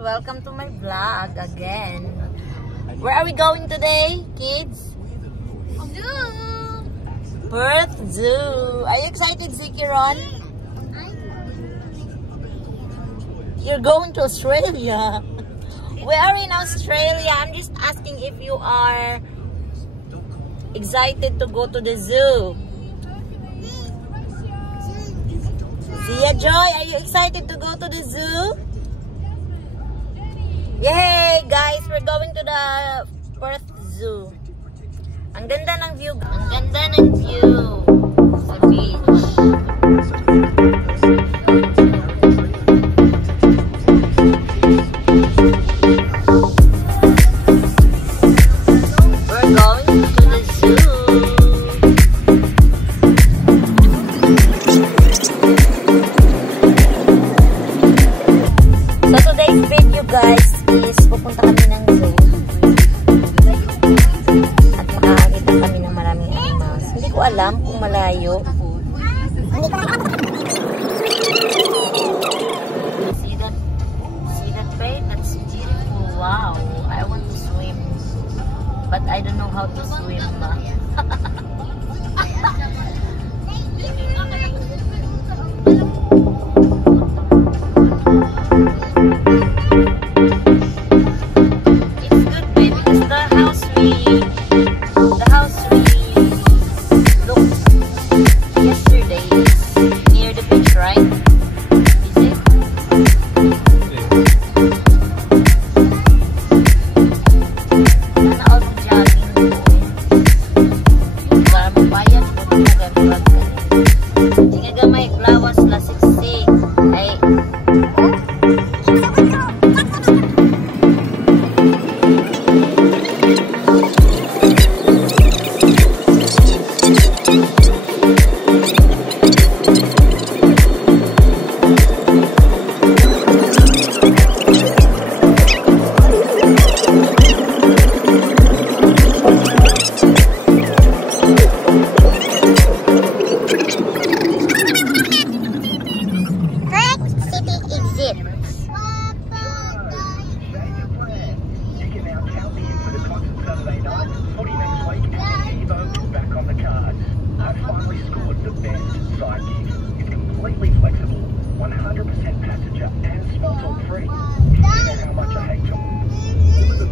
welcome to my vlog again. Where are we going today, kids? Zoo! Perth Zoo. Are you excited, Zikiron? You're going to Australia. We are in Australia. I'm just asking if you are excited to go to the zoo. Zia Joy, are you excited to go to the zoo? Yay, guys! We're going to the Perth Zoo. Ang ganda ng view. Ang ganda ng view sa beach. We're going to the zoo. So today's video, guys, is pupunta kami ng zoo. At makakakita kami ng maraming animals. Hindi ko alam kung malayo. See that bay? That's beautiful. Wow. I want to swim. But I don't know how to swim.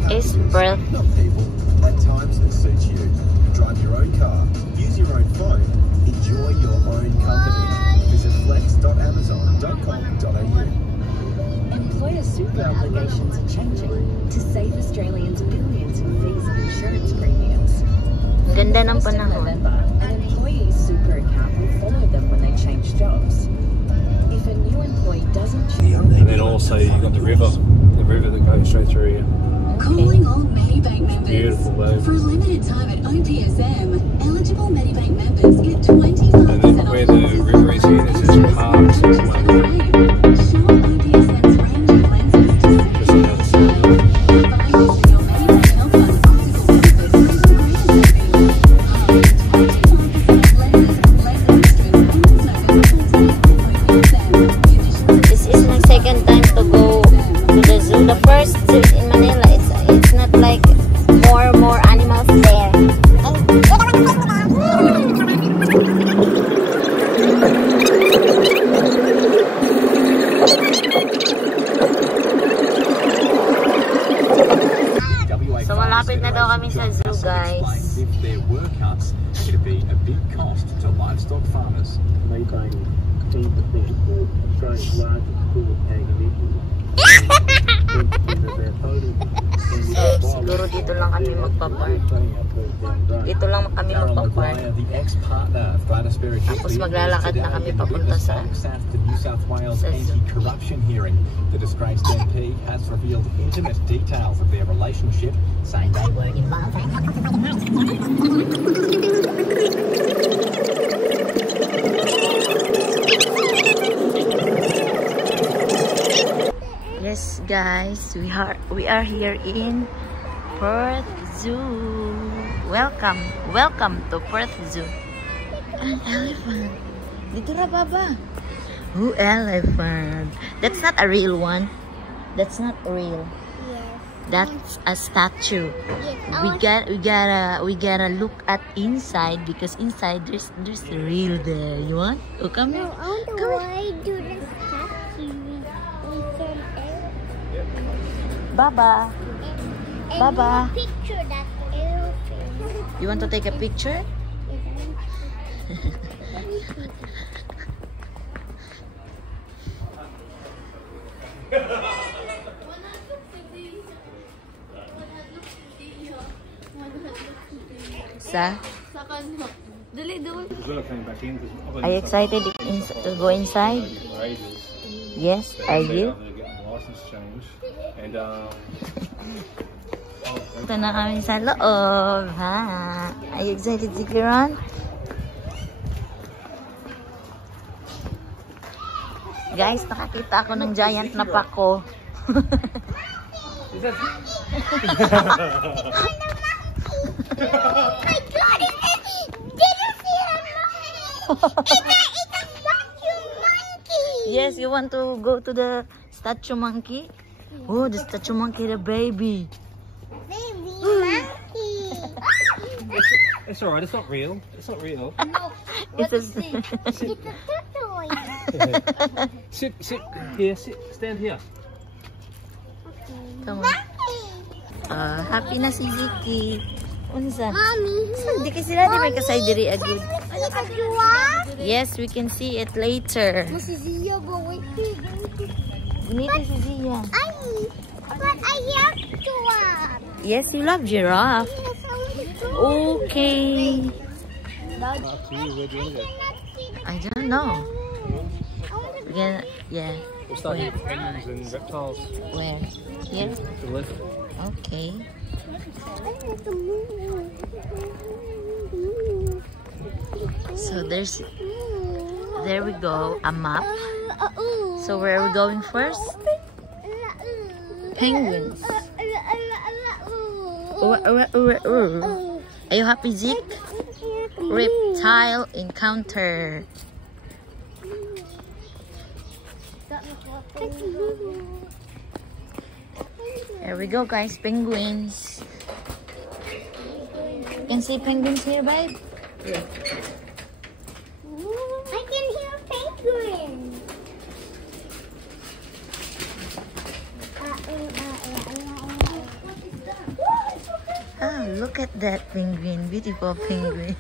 Is Perth. At times that suits you. Drive your own car, use your own phone, enjoy your own company. Visit flex.amazon.com.au. Employer super obligations are changing to save Australians billions in fees and insurance premiums. Ganda ng In panahon. November, an employee's super account will follow them when they change jobs. If a new employee doesn't choose, And then also you've got the river that goes straight through here. Calling all Medibank members. Beautiful wave. For a limited time at OPSM, eligible Medibank members get 25% And then where the river is here, there's some parks and Show OPSM's range of lenses to save you. By using your Medibank Health Fund practical benefits, you can saving up to 25% lenses strips and also OPSM. This is my second time to go to the zoo. The first zoo in Manila, it's not like more animals there. So malapit na daw kami sa zoo, guys. If there were cuts, it'd be a big cost to livestock farmers. Methane 10% of Australia's largest pool of ag emissions. Siguro dito lang kami magpa-park. Dito lang kami magpa-park. Tapos maglalakad na kami papunta sa anti-corruption hearing. The disgraced MP has revealed intimate details of their relationship, saying they were involved. Yes, guys, we are here in Perth Zoo. Welcome to Perth Zoo. An elephant. Dito ra baba. Oh, elephant. That's not a real one. That's not real. Yes. That's a statue. Yes. We gotta look at inside because inside there's the real there. You want? Oh, come here. I want to do the statue. Baba. And Baba. you picture that airplane. You want to take a picture? Sa? Dali doon. Are you excited to go inside? Yes, are you? Ito na kami sa loob, ha? Are you excited, Zikiron? Guys, nakakita ako ng giant na pako. My God, did you see him? It's a statue monkey. Yes, you want to go to the statue monkey? Oh, the statue monkey, the baby. Baby monkey. It's alright, it's not real. It's not real. It's a... It's a toy. Sit here, stand here. Come on. Happy na si Ziki. Unsa? Mommy. Hindi kasi sila di may kasay diri agad. It's a giraffe. Yes, we can see it later. This is Zia, but wait. Ginito si Zia. But I love giraffe. Yes, you love giraffe. Yes, I want to go. Okay. Up to you, where do you want to go? I don't know. We're gonna, yeah. We'll start here with penguins and reptiles. Where? Here? To the left. Okay. So there we go, a map. So where are we going first? Penguins. Are you happy, Zeke? Reptile encounter. There we go, guys. Penguins. You can see penguins here, babe? Yeah. I can hear penguins. Ah, look at that penguin. Beautiful penguin.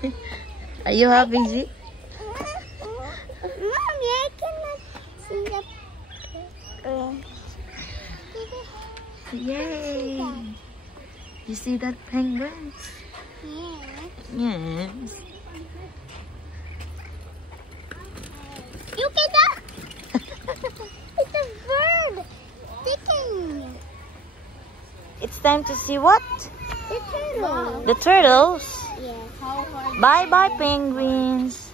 Are you happy, Zeke? Mommy, I cannot see the Yay! You see that penguins? Yes. Look at that! It's a bird! Sticking! It's time to see what? The turtle! The turtles. Yes. Bye-bye, penguins.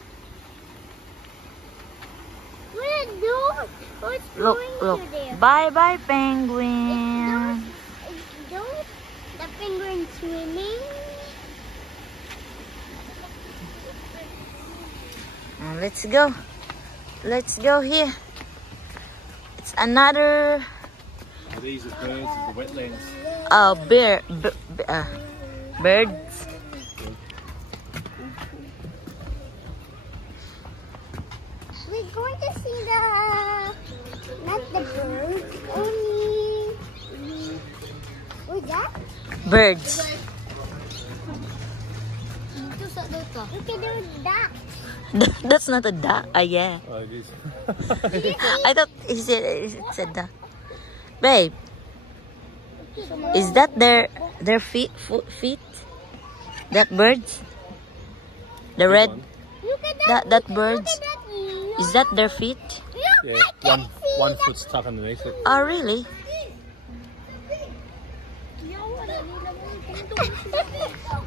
What are those? What's Look, going look. to there? Bye-bye, penguin. Those, the penguin swimming. Let's go. Let's go here. It's another These are birds of the wetlands. birds. We're going to see not the birds, only, what's that? Birds. Look at the duck. That's not a duck. Ah, yeah. Oh, it is. I thought it said duck. Babe, is that their feet? That birds? The red? Look at That birds? Look at that. Is that their feet? Yeah, one foot stuck underneath it. Oh, really?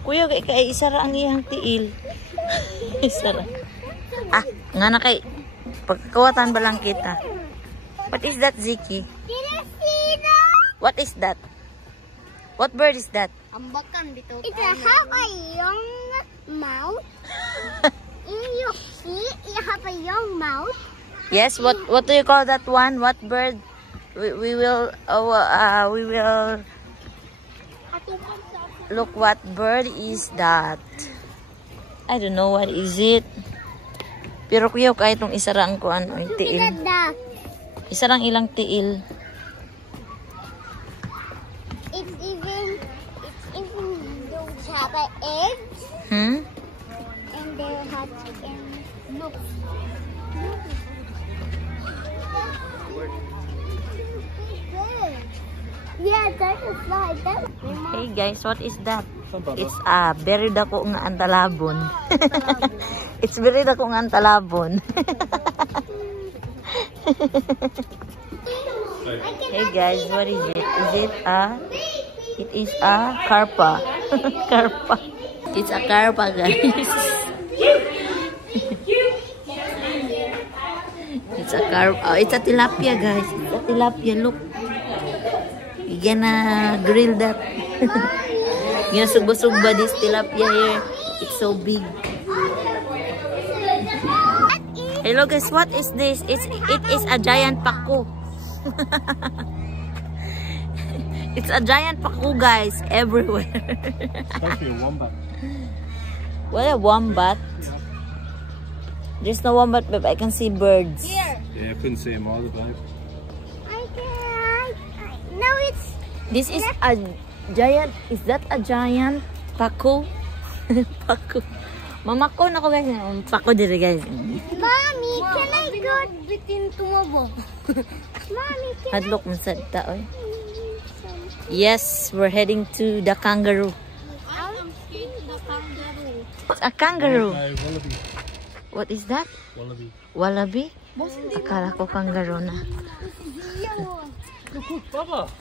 Kuya, kay isara ang iyang tiil. Isara. Ah, nga na kay pagkawatan ba lang kita? What is that, Ziki? Did you see that? What is that? What bird is that? It have a young mouth. You see, it have a young mouth. Yes, what do you call that one? What bird? we will look what bird is that. I don't know what is it. Pero kuya kahit itong isarang ko ano yung tiil. Isarang ilang tiil. It's even those have an egg Hmm? and they have chicken. Look. Yeah, that's a slide. Hey guys, what is that? It's a very dako nga antalabon. It's very dako nga antalabon. Hey guys, what is it? It is a carpa. Carpa. It's a carpa, guys. It's a carpa. Oh, it's a tilapia, guys. It's a tilapia. Look. You gonna grill that. You gonna sugba this tilapia here. It's so big. Hello guys, what is this? It is a giant paku. It's a giant paku, guys, everywhere. Supposed to be a wombat. What a wombat? There's no wombat, but I can see birds. Here. Yeah, I couldn't see him either, babe. I can. No, it's. This is a giant. Is that a giant paku? Paku. Mama ko na ko guys. Paku diri guys. Mommy, can I go between tomorrow? Mommy, can Hadlok man sa taoy. Yes, we're heading to the kangaroo. I'm seeing the kangaroo. It's a kangaroo. No, wallaby. What is that? Wallaby. Wallaby? Akala ko kangaroo na. Baba!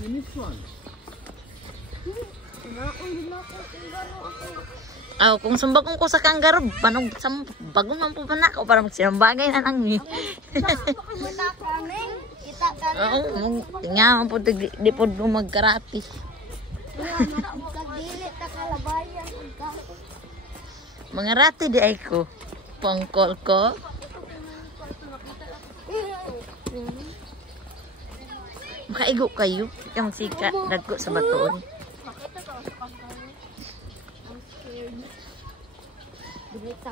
You missed one. Aw, kung sumbagong ko sa kangaroo, panog bagong man po pa na ako para magsirang bagay na nang ni. Oo, nga man po di po magkarati. Mga rati di ay ko. Pangkol ko. Makaigo kayo. Yung sika, dagko sa batoon. Look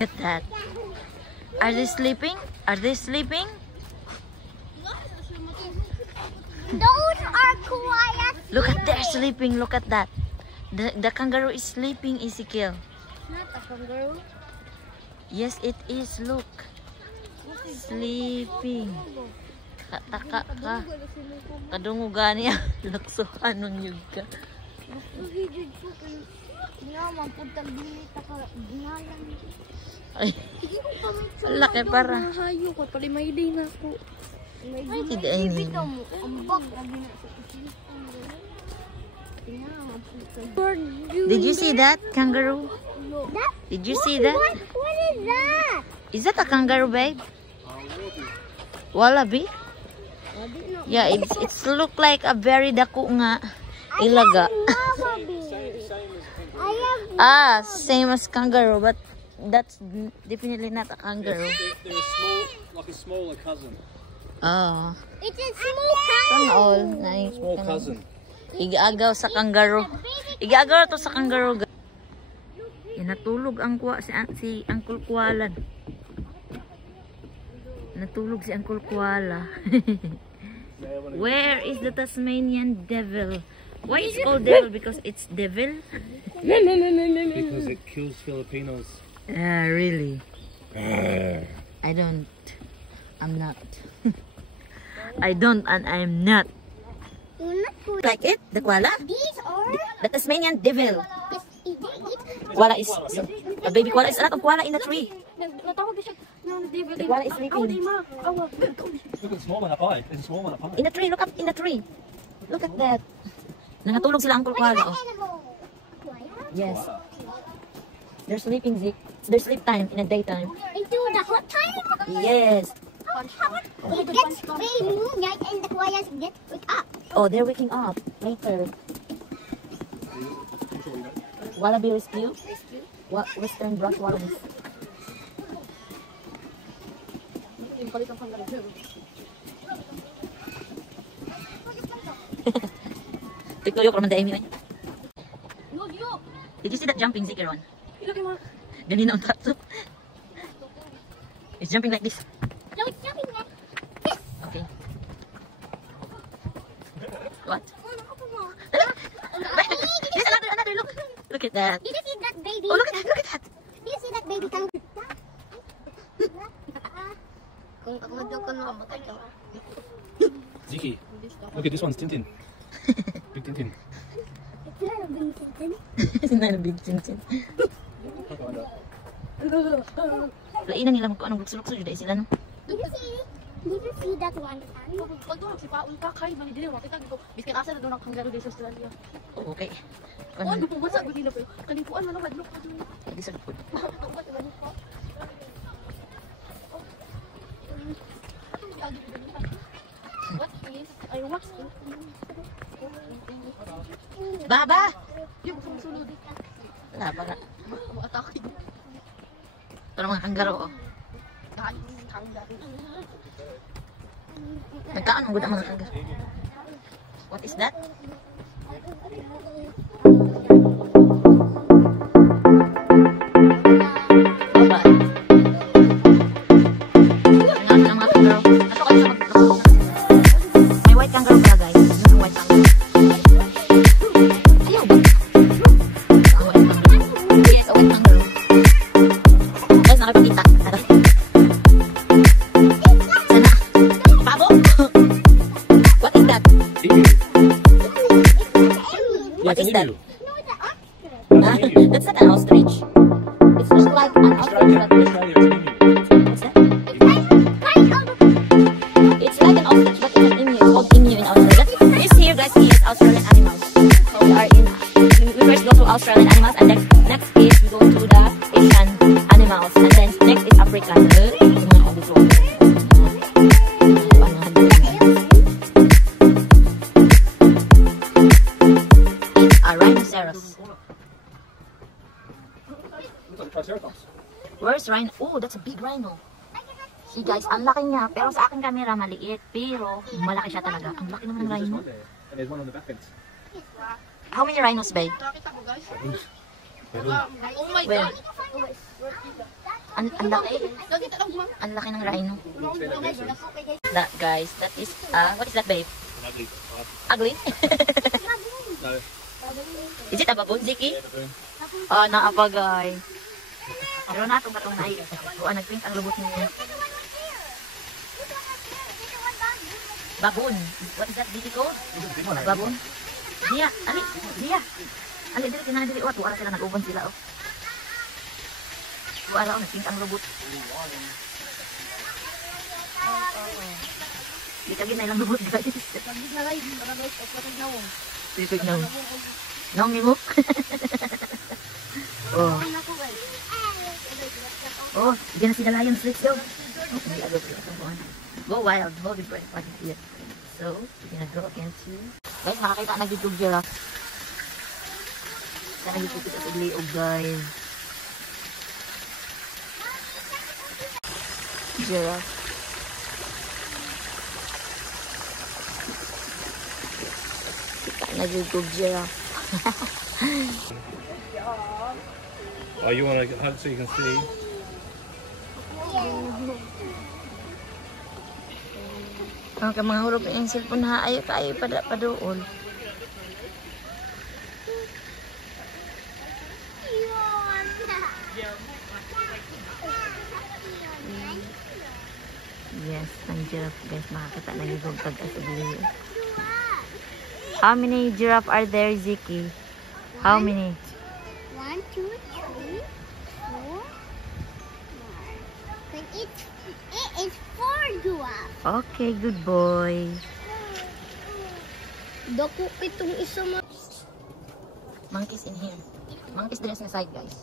at that. Are they sleeping? Are they sleeping? Those are quiet. Look at they're sleeping. Look at that. The kangaroo is sleeping, Ezekiel. Not a kangaroo. Yes, it is. Look. Sleeping. Kataka ka. Kadungugan niya. Laksuhan ng yuga. Ay. Laki para. Hayo ko. Pali may day na ako. Ay, hindi ay hindi. Did you see that kangaroo? Did you see that? What is that? Is that a kangaroo, babe? Wallaby? Yeah, it's look like a very dako nga ilaga. Ah, same as kangaroo, but that's definitely not a kangaroo. They're a small, like a smaller cousin. Oh, It's a small sana all nice. Small cousin. Igaagaw sa kangaroo. Igaagaw to sa kangaroo. Natulog ang kuwa si Uncle Kualan. Natulog si Uncle Kuala. Where is the Tasmanian devil? Why is it called devil? Because it's devil? Because it kills Filipinos. Really? I don't. I'm not. I don't and I'm not. You're not good. Like it? The koala? These are. The Tasmanian devil. Is it? Koala is... A baby koala is a lot of koala in the tree. The koala is sleeping. Look at the small one up high. There's a small one up high. In the tree, look up in the tree. Look at that. Nangatulog sila Uncle Koala. Oh. Animal. Yes. They're sleeping, Zeke. It's their sleep time in the daytime. Into the hot time. Yes. It gets very moonlight and the koalas get wake up. Oh, they're waking up later. Wallaby rescue? What Western brush wallabies? Tikloyo ko naman dahil yun. Did you see that jumping Ziki Ron? Ganina ang tato. It's jumping like this. No, it's jumping like this. Okay. What? There's another look. Look at that. Did you see that baby? Oh, look at that, look at that. Did you see that baby? Kung ako magdukon mo, mamatay ka. Ziki, look at this one's Tintin. Big Tintin. It's not a big chin-chin. Lainan nila kung anong lukso-lukso dahil sila, no? Did you see that one? Pag doon, si Paul ka, kay mani dili, makita ko. Biskin asa na doon ang kangaroo din sa Australia. Oo, okay. Ano po, wasa ko nila pero kalikuan man ang hadlok pa doon. Hindi sa likod. What is? I wax. Baba! Yung sumusunod. Wala pa nga. Atake. Ito na mga kanggaro, oh. Nagkaanong good ang mga kanggaro. What is that? Baba. Ang mga kanggaro. Ato kayo sa mag-kanggaro. May white kanggaro pala, guys. Yung white kanggaro. Ayaw ba? Ang white kanggaro. Yes, a white kanggaro. Guys, nakapitita. Tara. Sana. Pabo? What is that? What is that? That's not an ostrich. It's just like an ostrich. What's that? It's like an ostrich, but it's an emu. It's called emu in Australia. This here, guys, is Australian animals. So we are in. We first go to Australian animals, and next is we go to the Asian animals, and then next is African. A rhinoceros. Where's rhino? Oh, that's a big rhino. See guys, ang laki niya. Pero sa aking camera, maliit. Pero malaki siya talaga. Ang laki naman ng rhino. And there's one on the back fence. How many rhinos, babe? Nakita ko guys. Oh my Where? god. Ang laki. Nakita lang mo. Ang laki ng rhino. That guys, that is, what is that, babe? Ugly? No. Is it a baboon, Ziki? Oh, naapagay. Pero na itong batong na ay, nag-print ang lubot niya. Baboon. What is that, Ziki ko? Baboon? Dia, ali, dia. Ali, dili, kinadili. Oh, tuwara sila, nag-uban sila, oh. Tuwara, oh, nag-print ang lubot. Ikagin na ilang lubot, guys. Sisig na. Naong mo? Oh. Oh, diyan na sila lions. Let's go. Oh, hindi agad ko. Go wild. Hold your breath. What is here? So, we're gonna go again to... Guys, makakita na YouTube giraffe. Sana YouTube kita sa liog, guys. Giraffe. Na YouTube giraffe. Oh, you want to hug so you can see? Ang mga hulog ng cellphone ha, ayaw kayo padool. Yes, ang giraffe guys, makakita na yung pag-asabili. How many giraffe are there, Ziki? How many? 1, 2, 3, 4. But it is 4 giraffe. Okay, good boy. Dako itong isa mo. Monkeys in here. Monkeys there sa side, guys.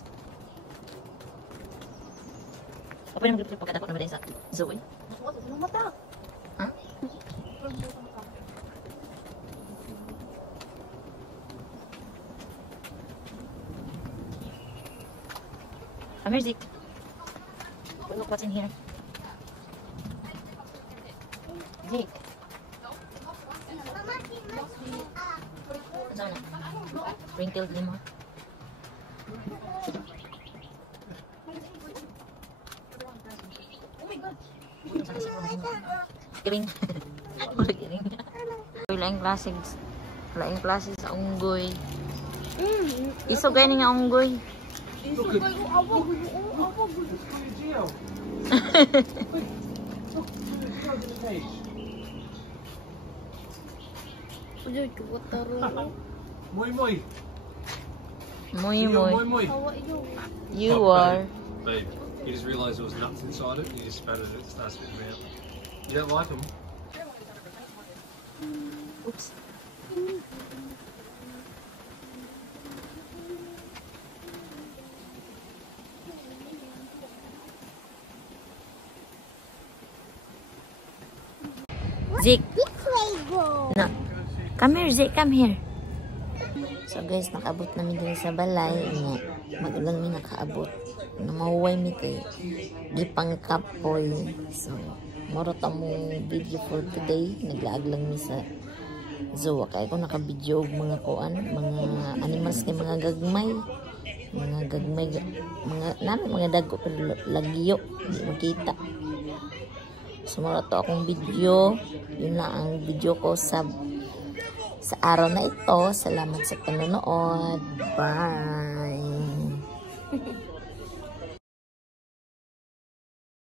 Apa yung grip pagkatapos na ba sa Zoe? Ha? Come here, Zeke. Look what's in here. Jake. Ano na? Springfield limo. Kiring. Kiring. Laing klase sa unggoy. Iso gani nga unggoy. Look at Moi moi. Moi Moi moi. moi. You are. Babe, you just realised there was nuts inside it and you just spat it, it starts spitting them out. You don't like them? Oops. Zeke. This way go. No. Come here, Zeke. Come here. So guys, nakaabot namin din sa balay. Magulang mi nakaabot. Namaway mi kay gipang kapoy. So, moro tamong video for today. Naglaag lang mi sa zoo. Kaya ko naka-video og mga kuan, mga animals kay mga gagmay. Mga dago pero lagyo. Di makita. So, moro to akong video. Yun lang ang video ko sa araw na ito. Salamat sa panonood. Bye!